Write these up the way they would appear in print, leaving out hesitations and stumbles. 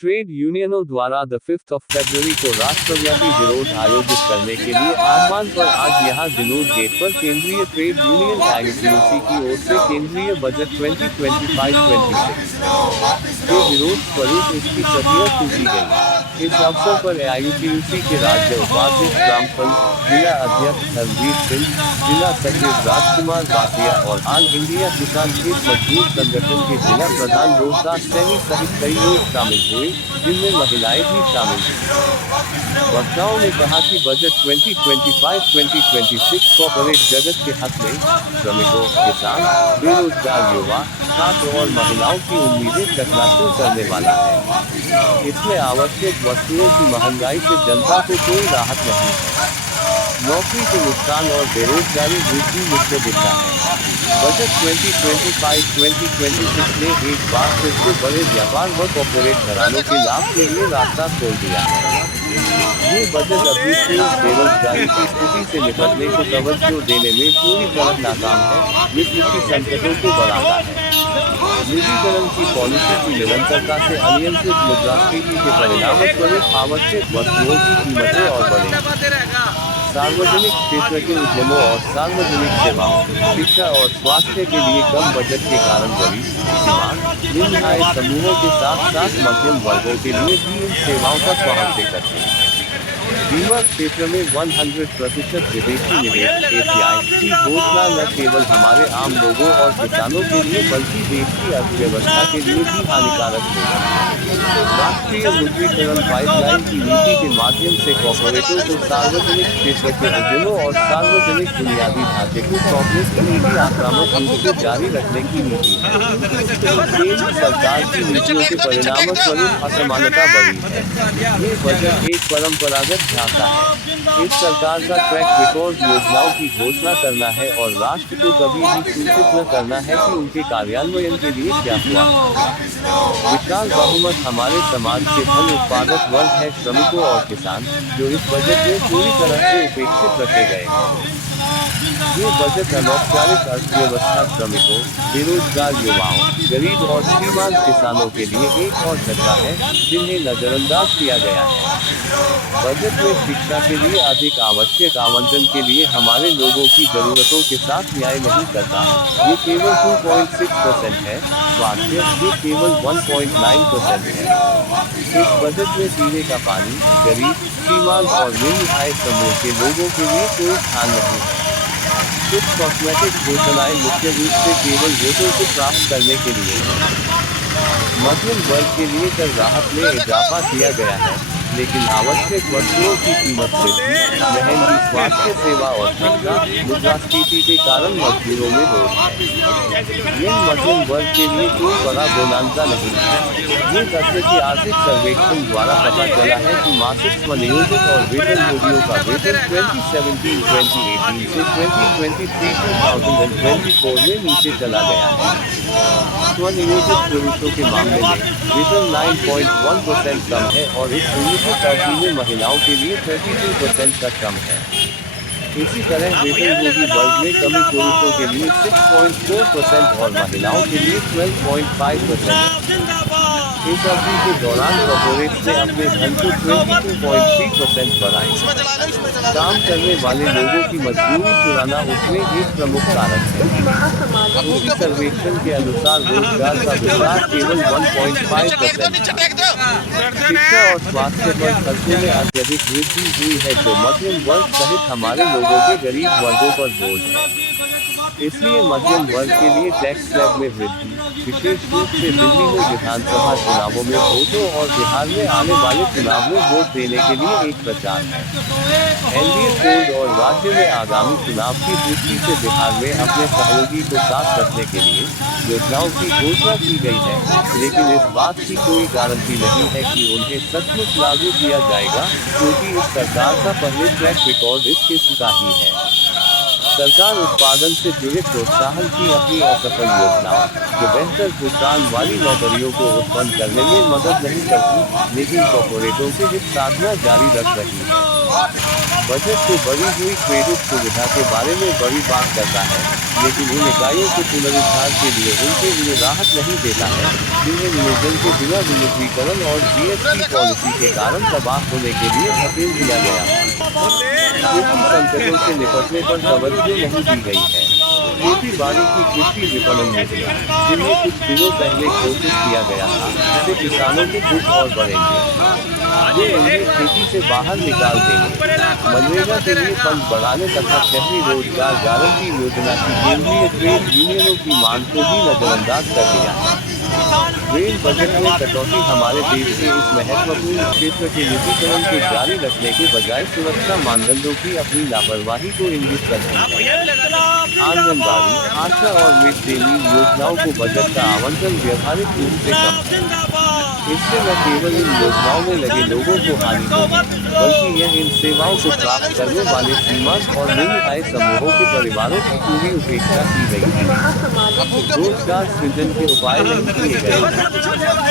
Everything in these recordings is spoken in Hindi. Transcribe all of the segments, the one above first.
ट्रेड यूनियनों द्वारा द 5 फरवरी को राष्ट्रव्यापी विरोध आयोजित करने के लिए आह्वान पर आज यहां दिनोद गेट पर केंद्रीय ट्रेड यूनियन एआईयूसी की ओर से केंद्रीय बजट 2025-26 के विरोध स्वरूप इसकी प्रतियां फूंकी गई। इस अवसर पर एआईयूसी के राज्य उपाध्यक्ष रामफल, जिला अध्यक्ष धर्मवीर सिंह, जिला सचिव राजकुमार भाटिया और ऑल इंडिया किसान खेत मजदूर संगठन के जिला प्रधान रोहतास सैनी सहित कई लोग शामिल हुए, जिनमें महिलाएं भी शामिल थीं। वक्ताओं ने कहा कि बजट 2025-2026 कॉर्पोरेट जगत के हक में श्रमिकों, किसान, बेरोजगार युवा, छात्र और महिलाओं की उम्मीदें चकनाचूर करने वाला है। इसमें आवश्यक वस्तुओं की महंगाई से जनता को कोई राहत नहीं है। नौकरी के नुकसान और बेरोजगारी वृद्धि मुख्य दिशा है। बजट 2025-2026 ने एक बार फिर से बड़े व्यापार व कॉर्पोरेट घरानों के लाभ के लिए रास्ता खोल दिया है। ये बजट अभूतपूर्व बेरोजगारी की स्थिति से निपटने को तवज्जो देने में पूरी तरह नाकाम है, ये कृषि संकटों को बढ़ाता है। निजीकरण की पॉलिसी की निरंतरता से अनियंत्रित मुद्रास्फीति के परिणामस्वरूप आवश्यक वस्तुओं की कीमतें और बढ़ी। सार्वजनिक क्षेत्र के उद्यमों और सार्वजनिक सेवाओं, शिक्षा और स्वास्थ्य के लिए कम बजट के कारण गरीब, सीमांत, निम्न आय समूहों के साथ साथ मध्यम वर्गों के लिए भी इन सेवाओं तक पहुँचते करते हैं। बीमा क्षेत्र में 100% विदेशी निवेश (एफडीआई) की घोषणा न केवल हमारे आम लोगों और किसानों के लिए बल्कि देश की अर्थव्यवस्था के लिए भी हानिकारक है। राष्ट्रीय मुद्रीकरण पाइपलाइन की नीति के माध्यम से कॉर्पोरेटों को सार्वजनिक क्षेत्र के उद्यमों और सार्वजनिक बुनियादी ढांचे को सौंपने की नीति आक्रामक रूप से जारी रखने की नीति है। केंद्र सरकार की नीतियों के परिणामस्वरूप असमानता बढ़ी है। ये बजट एक परंपरागत ढांचा है। इस सरकार का ट्रैक रिकॉर्ड योजनाओं की घोषणा करना है और राष्ट्र को कभी भी सूचित न करना है कि उनके कार्यान्वयन के लिए क्या हुआ। विशाल बहुमत हमारे समाज के धन उत्पादक वर्ग है, श्रमिकों और किसान, जो इस बजट में पूरी तरह से उपेक्षित रखे गए हैं। ये बजट अनौपचारिक अर्थव्यवस्था, श्रमिकों, बेरोजगार युवाओं, गरीब और सीमांत किसानों के लिए एक और झटका है, जिन्हें नजरअंदाज किया गया है। बजट में शिक्षा के लिए अधिक आवश्यक आवंटन के लिए हमारे लोगों की जरूरतों के साथ न्याय नहीं करता। ये केवल 2.6% है। स्वास्थ्य, ये केवल 1.9% है। इस बजट में पीने का पानी, गरीब, सीमांत और निम्न आय समूह के लोगों के लिए कोई स्थान नहीं है। कुछ कॉस्मेटिक घोषणाएं मुख्य रूप से केवल वोटों को प्राप्त करने के लिए हैं। मध्यम वर्ग के लिए कर राहत में इजाफा किया गया है, लेकिन आवश्यक वस्तुओं की कीमत वृद्धि, महंगी स्वास्थ्य सेवा और शिक्षा, मुद्रास्फीति के कारण मजदूरों में रोष है। यह मध्यम वर्ग के लिए कोई बड़ा बोनांजा नहीं है। ये तथ्य की आर्थिक सर्वेक्षण द्वारा पता चला है कि मासिक स्वनियोजित और वेतनभोगियों का वेतन 2017-2018 से 2023-2024 में नीचे चला गया है। स्वनियोजित पुरुषों के मामले में वेतन 9.1% कम है और इस अवधि में महिलाओं के लिए 32% का कम है। इसी तरह वेतनभोगी वर्ग में कमी पुरुषों के लिए 6.4% और महिलाओं के लिए 12.5% है। इस अवधि के दौरान कॉर्पोरेट्स ने अपने धन को 22.3% बढ़ाया। काम करने वाले लोगों की मजदूरी चुराना उसमें एक प्रमुख कारक है। उसी सर्वेक्षण के अनुसार रोजगार का विस्तार केवल 1.5% है। शिक्षा और स्वास्थ्य पर खर्चों में अत्यधिक वृद्धि हुई है, जो मध्यम वर्ग सहित हमारे लोगों के गरीब वर्गों पर बोझ है। इसलिए मध्यम वर्ग के लिए टैक्स स्लैब में वृद्धि, विशेष रूप से दिल्ली में विधानसभा चुनावों में वोटों और बिहार में आने वाले चुनाव में वोट देने के लिए एक प्रचार है। एनडीए कोड और राज्य में आगामी चुनाव की दृष्टि से बिहार में अपने सहयोगी को साथ रखने के लिए योजनाओं की घोषणा की गई है, लेकिन इस बात की कोई गारंटी नहीं है कि उन्हें सचमुच लागू किया जाएगा, क्योंकि इस सरकार का पहले ट्रैक रिकॉर्ड इस किस्म का ही है। सरकार उत्पादन से जुड़े प्रोत्साहन की अपनी असफल योजनाओं जो बेहतर भुगतान वाली नौकरियों को उत्पन्न करने में मदद नहीं करती, लेकिन कॉर्पोरेटों से हित साधना जारी रख रही है। बजट को बढ़ी हुई क्रेडिट सुविधा के बारे में बड़ी बात करता है, लेकिन उन इकाइयों के पुनरुद्धार के लिए उनके लिए राहत नहीं देता है, जिन्हें नियोजन के बिना विमुद्रीकरण और जीएसटी पॉलिसी के कारण तबाह होने के लिए धकेल दिया गया। कृषि संकटों से निपटने पर तवज्जो नहीं दी गई है। खेती बाड़ी की कृषि विपणन नीतियाँ, जिन्हें कुछ दिनों पहले घोषित किया गया था, इससे किसानों के दुख और बढ़ेंगे। ये उन्हें खेती से बाहर निकाल देंगे। मनरेगा के लिए फंड बढ़ाने तथा शहरी रोजगार गारंटी योजना की केंद्रीय ट्रेड यूनियनों की मांग को भी नजरअंदाज कर दिया है। रेल बजट में कटौती हमारे देश के इस महत्वपूर्ण क्षेत्र के निजीकरण को जारी रखने के बजाय सुरक्षा मानदंडों की अपनी लापरवाही को इंगित करती है। आंगनबाड़ी, आशा और मिड डे मील योजनाओं को बजट का आवंटन व्यावहारिक रूप से कम। इससे न केवल इन योजनाओं में लगे लोगों को हानि होगी, बल्कि यह इन सेवाओं को प्राप्त करने वाले सीमांत और निम्न आय समूहों के परिवारों की पूरी उपेक्षा की गई है। रोजगार सृजन के उपाय नहीं किए गए।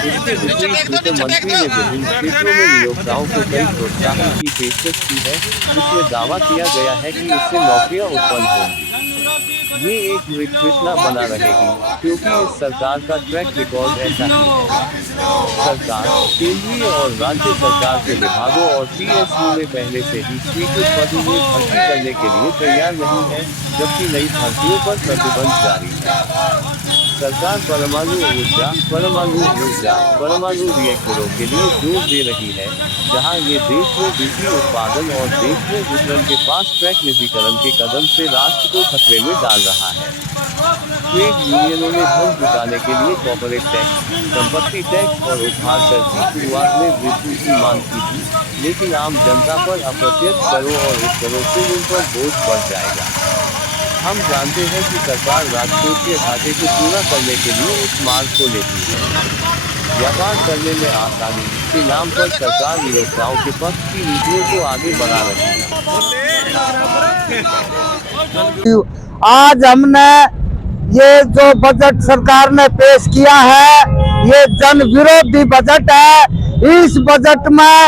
इसके विपरीत वित्त मंत्री ने विभिन्न क्षेत्रों में नियोक्ताओं को कई प्रोत्साहन की पेशकश की है, जिसमें दावा किया गया है कि इससे नौकरियां उत्पन्न होंगी। ये एक विश्वसनीयता बना रहेगी, क्योंकि इस सरकार का ट्रैक रिकॉर्ड ऐसा ही है। सरकार केंद्रीय और राज्य सरकार के विभागों और पीएसयू में पहले से ही स्वीकृत पदों में भर्ती करने के लिए तैयार नहीं है, जबकि नई भर्तियों पर प्रतिबंध जारी है। सरकार परमाणु रिएक्टरों के लिए जोर दे रही है, जहां ये देश में बिजली उत्पादन और देश में वितरण के फास्ट ट्रैक निजीकरण के कदम से राष्ट्र को खतरे में डाल रहा है। ट्रेड यूनियनों ने धन जुटाने के लिए कॉर्पोरेट टैक्स, संपत्ति टैक्स और उपहार कर की शुरुआत में वृद्धि की मांग की थी, लेकिन आम जनता पर अप्रत्यक्ष करों और उपकरों से उन पर बोझ बढ़ जाएगा। हम जानते हैं कि सरकार राजकोट के घाटे को पूरा करने के लिए इस मार्ग को लेती है। व्यापार करने में आसानी के नाम पर सरकार नियोक्ताओं के पक्ष की नीतियों को आगे बढ़ा रही है। आज हमने ये जो बजट सरकार ने पेश किया है, ये जन विरोधी बजट है। इस बजट में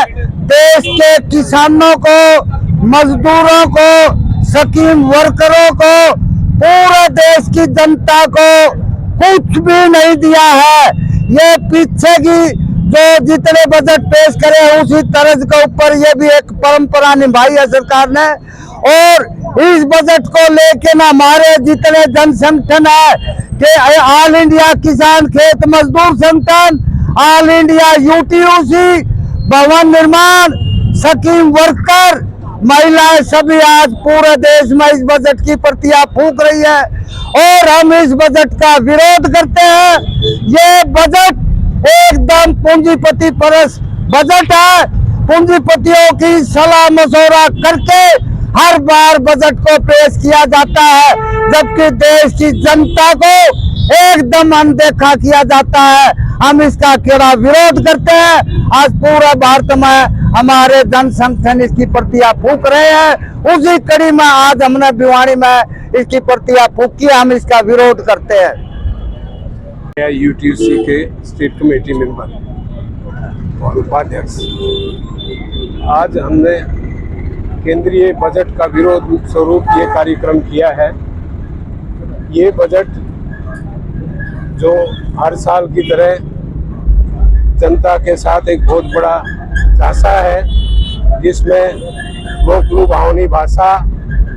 देश के किसानों को, मजदूरों को, स्कीम वर्करों को, पूरे देश की जनता को कुछ भी नहीं दिया है। ये पीछे की जो जितने बजट पेश करे उसी तर्ज के ऊपर ये भी एक परंपरा निभाई है सरकार ने। और इस बजट को लेके ना हमारे जितने जन संगठन है कि ऑल इंडिया किसान खेत मजदूर संगठन, ऑल इंडिया यूटीयूसी, भवन निर्माण, स्कीम वर्कर, महिलाएं सभी आज पूरे देश में इस बजट की प्रतियां फूंक रही है और हम इस बजट का विरोध करते हैं। ये बजट एकदम पूंजीपति परस्त बजट है। पूंजीपतियों की सलाह मशवरा करके हर बार बजट को पेश किया जाता है, जबकि देश की जनता को एकदम अनदेखा किया जाता है। हम इसका कड़ा विरोध करते हैं। आज पूरा भारत में हमारे जन संगठन इसकी प्रतियां फूंक रहे हैं। उसी कड़ी में आज हमने भिवाड़ी में इसकी प्रतियां फूंकी, हम इसका विरोध करते हैं। यूटीसी के स्टेट कमेटी मेंबर और उपाध्यक्ष, आज हमने केंद्रीय बजट का विरोध स्वरूप ये कार्यक्रम किया है। ये बजट जो हर साल की तरह जनता के साथ एक बहुत बड़ा झांसा है, जिसमें लोक लुभावनी भाषा,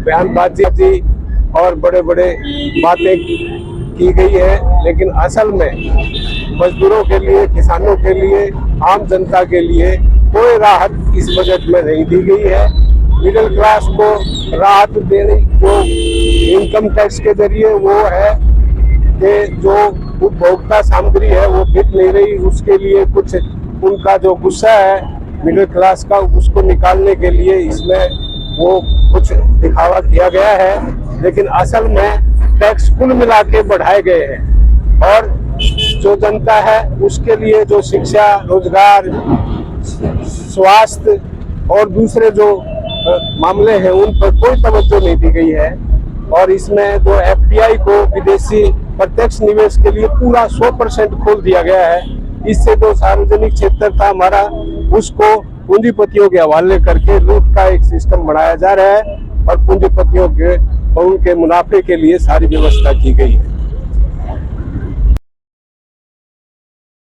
बयानबाजी और बड़े बड़े बातें की गई है, लेकिन असल में मजदूरों के लिए, किसानों के लिए, आम जनता के लिए कोई राहत इस बजट में नहीं दी गई है। मिडिल क्लास को राहत देने जो इनकम टैक्स के जरिए वो है कि जो उपभोक्ता सामग्री है वो बिक नहीं रही, उसके लिए कुछ उनका जो गुस्सा है मिडिल क्लास का, उसको निकालने के लिए इसमें वो कुछ दिखावा किया गया है, लेकिन असल में टैक्स कुल मिला के बढ़ाए गए हैं। और जो जनता है उसके लिए जो शिक्षा, रोजगार, स्वास्थ्य और दूसरे जो मामले हैं उन पर कोई तवज्जो नहीं दी गई है। और इसमें जो FDI को विदेशी प्रत्यक्ष निवेश के लिए पूरा 100% खोल दिया गया है। इससे जो सार्वजनिक क्षेत्र था हमारा, उसको पूंजीपतियों के हवाले करके लूट का एक सिस्टम बनाया जा रहा है और पूंजीपतियों के और उनके मुनाफे के लिए सारी व्यवस्था की गई है।